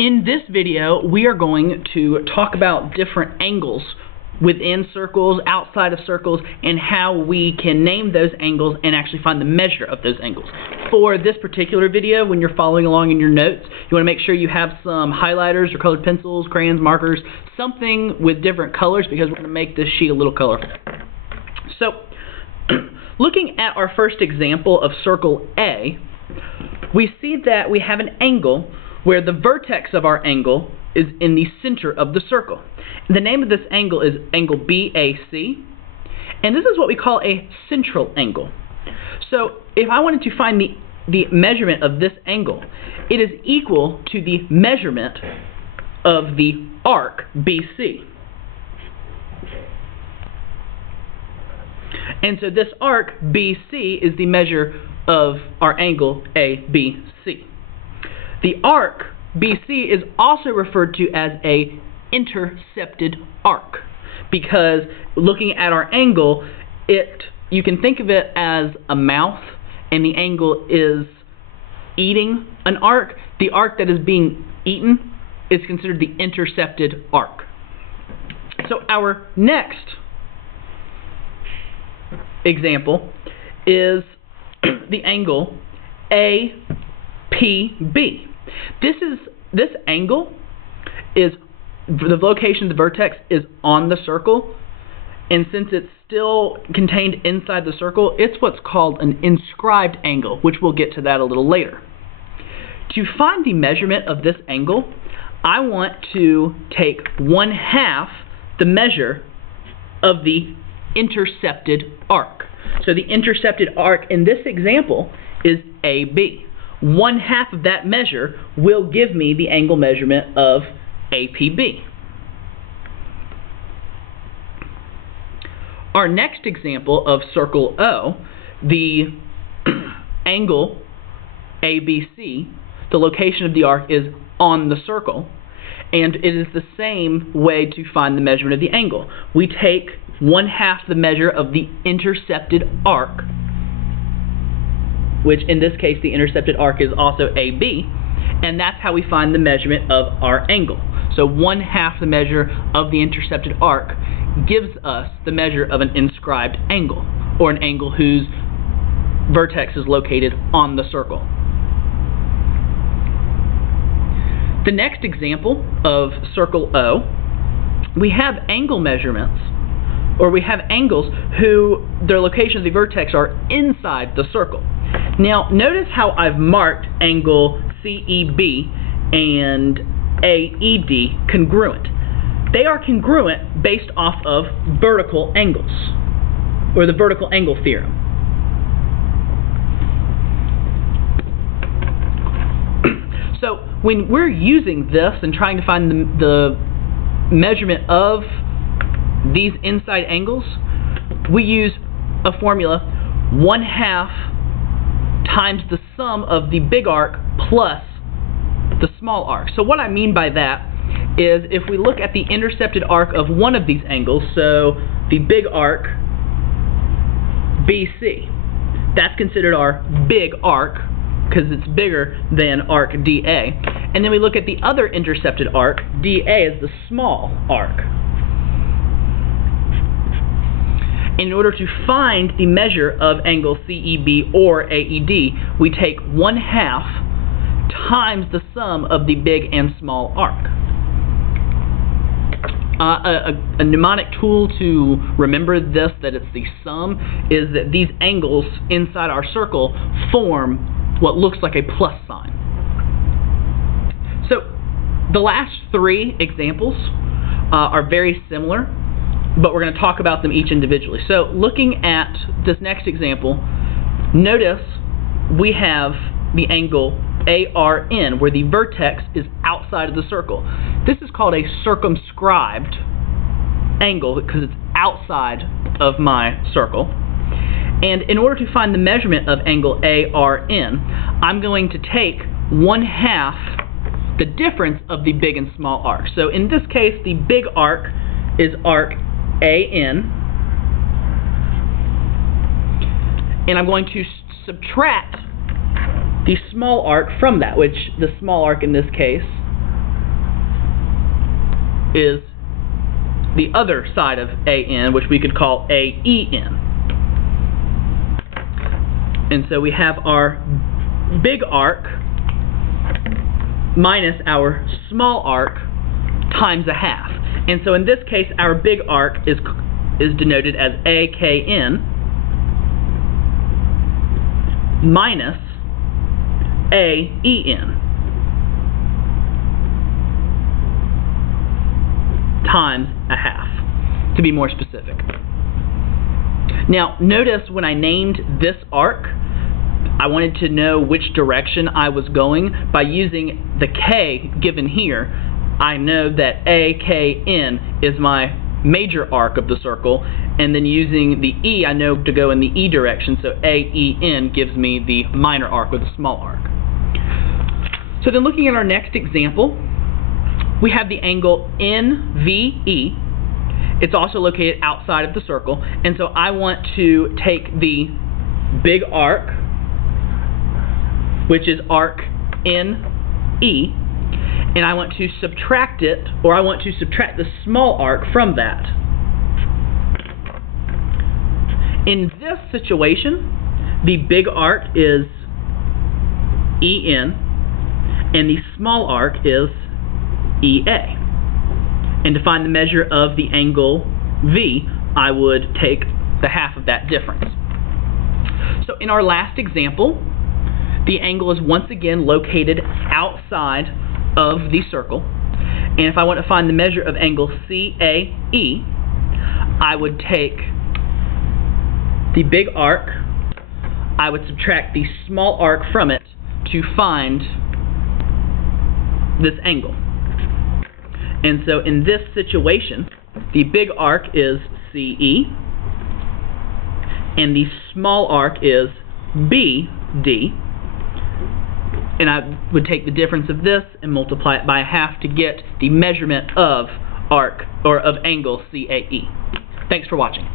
In this video, we are going to talk about different angles within circles, outside of circles, and how we can name those angles and actually find the measure of those angles. For this particular video, when you're following along in your notes, you want to make sure you have some highlighters or colored pencils, crayons, markers, something with different colors, because we're going to make this sheet a little colorful. So, looking at our first example of circle A, we see that we have an angle where the vertex of our angle is in the center of the circle. And the name of this angle is angle BAC, and this is what we call a central angle. So if I wanted to find the measurement of this angle, it is equal to the measurement of the arc BC. And so this arc BC is the measure of our angle ABC. The arc BC is also referred to as a intercepted arc, because looking at our angle, you can think of it as a mouth, and the angle is eating an arc. The arc that is being eaten is considered the intercepted arc. So our next example is the angle APB. This angle is, the location of the vertex is on the circle, and since it's still contained inside the circle, it's what's called an inscribed angle, which we'll get to that a little later. To find the measurement of this angle, I want to take 1/2 the measure of the intercepted arc. So the intercepted arc in this example is AB. 1/2 of that measure will give me the angle measurement of APB. Our next example of circle O, the angle ABC, the location of the arc is on the circle, and it is the same way to find the measurement of the angle. We take 1/2 the measure of the intercepted arc, which in this case the intercepted arc is also AB, and that's how we find the measurement of our angle. So 1/2 the measure of the intercepted arc gives us the measure of an inscribed angle, or an angle whose vertex is located on the circle. The next example of circle O, we have angle measurements, or we have angles who their location of the vertex are inside the circle. Now, notice how I've marked angle CEB and AED congruent. They are congruent based off of vertical angles, or the vertical angle theorem. So, when we're using this and trying to find the measurement of these inside angles, we use a formula 1/2 times the sum of the big arc plus the small arc. So what I mean by that is, if we look at the intercepted arc of one of these angles, so the big arc BC, that's considered our big arc because it's bigger than arc DA. And then we look at the other intercepted arc, DA is the small arc. In order to find the measure of angle CEB or AED, we take 1/2 times the sum of the big and small arc. A mnemonic tool to remember this, that it's the sum, is that these angles inside our circle form what looks like a plus sign. So the last three examples are very similar, but we're going to talk about them each individually. So looking at this next example, notice we have the angle ARN, where the vertex is outside of the circle. This is called a circumscribed angle because it's outside of my circle. And in order to find the measurement of angle ARN, I'm going to take 1/2 the difference of the big and small arc. So in this case, the big arc is arc AN, and I'm going to subtract the small arc from that, which the small arc in this case is the other side of AN, which we could call AEN. And so we have our big arc minus our small arc times a half. And so in this case, our big arc is denoted as AKN minus AEN times a half, to be more specific. Now, notice when I named this arc, I wanted to know which direction I was going. By using the K given here, I know that AKN is my major arc of the circle, and then using the E, I know to go in the E direction, so AEN gives me the minor arc, or the small arc. So then looking at our next example, we have the angle NVE. It's also located outside of the circle, and so I want to take the big arc, which is arc NE, and I want to subtract it, or I want to subtract the small arc from that. In this situation, the big arc is EN, and the small arc is EA. And to find the measure of the angle V, I would take the half of that difference. So in our last example, the angle is once again located outside of the circle. And if I want to find the measure of angle CAE, I would take the big arc, I would subtract the small arc from it to find this angle. And so in this situation, the big arc is CE, and the small arc is BD. And I would take the difference of this and multiply it by half to get the measurement of arc, or of angle CAE. Thanks for watching.